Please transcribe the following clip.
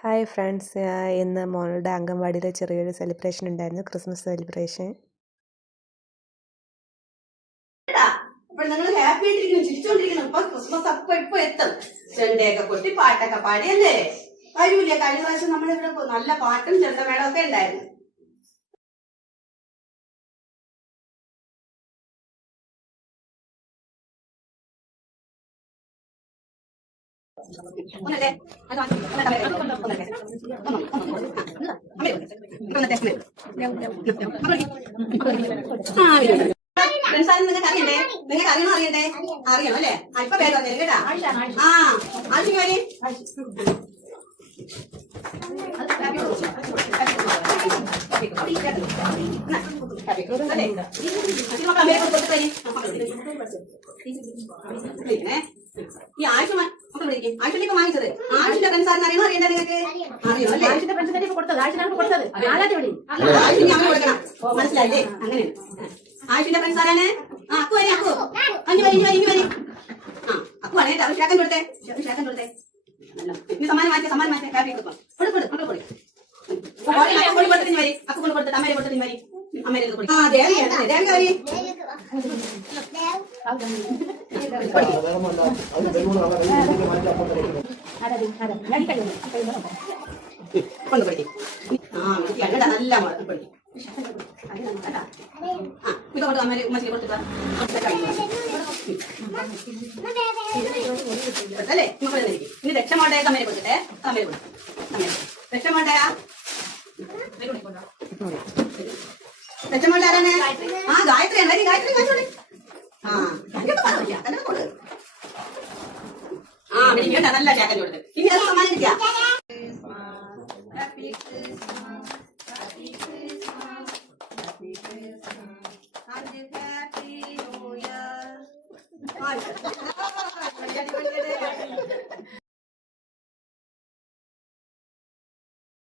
Hi friends, ഇന്ന് മോളുടെ അംഗൻവാടിയിലെ ചെറിയൊരു സെലിബ്രേഷൻ ഉണ്ടായിരുന്നു, ക്രിസ്മസ് സെലിബ്രേഷൻ. അപ്പോൾ നിങ്ങൾ ഹാപ്പി ആയിട്ടിരിക്കുന്നു, ചിരിച്ചോണ്ടിരിക്കുന്നു. ഇപ്പൊ ക്രിസ്മസ് ഇപ്പൊ എത്തും. ചെണ്ടയൊക്കെ കൊട്ടി പാട്ടൊക്കെ പാടിയല്ലേ വരൂല. കഴിഞ്ഞ പ്രാവശ്യം നമ്മളിവിടെ നല്ല പാട്ടും ചെണ്ടമേളം ഒക്കെ ഉണ്ടായിരുന്നു. നിങ്ങൾക്ക് അറിയണ്ടേ? നിങ്ങൾക്ക് അറിയണോ? അറിയണ്ടേ? അറിയണം അല്ലേ? അല്പ പേര് അറിയാം കേട്ടാ. ആ ആവശ്യം വരെ ഈ ആഴ്ച ആഴ്ചയിലേക്ക് വാങ്ങിച്ചത് ആഴ്ചയുടെ പെൻസാറിന് അറിയണോ? അറിയണ്ടേ? നിങ്ങൾക്ക് അറിയണം അല്ലേ? മനസ്സിലായില്ലേ? അങ്ങനെയാണ് ആഴ്ചയുടെ പെൻസാറാണ്. അക്കു വരെ അക്കു അഞ്ഞു വരി ആ അക്കു വേണേ ഷാക്കൻ കൊടുത്തേ സമ്മാനം മാറ്റേ ഹാപ്പി കൊടുക്കും. വരി അക്കു കൊണ്ട് കൊടുത്തിട്ട് അമ്മേരെ കൊടുത്തിട്ട് വരി അമ്മേരെ കൊടുക്കും. ആ ദേവിയാണ് ദേവി വരി കൊണ്ടുപോയി. ആ നല്ല പഠിക്കും. ഇതോട്ട് അമ്മ ഉമ്മച്ചിക്ക് കൊടുത്തിട്ടാ അല്ലേ? ഇനി രക്ഷമോട്ടെ അമ്മേരെ കൊടുത്തിട്ടേ അമ്മേരെ കൊടുക്കും. രക്ഷമോട്ടയാ രക്ഷമോട്ട ആരാണ്? ആ ഗായത്രിയാണ്. വരി ഗായത്രി കാണിച്ചോളി. ആ ആ പിടിക്കണ്ട നല്ല ചാക്കൻ കൊടുത്ത്. ഇനി അത് സമ്മാനിക്കാം. Happy New Year.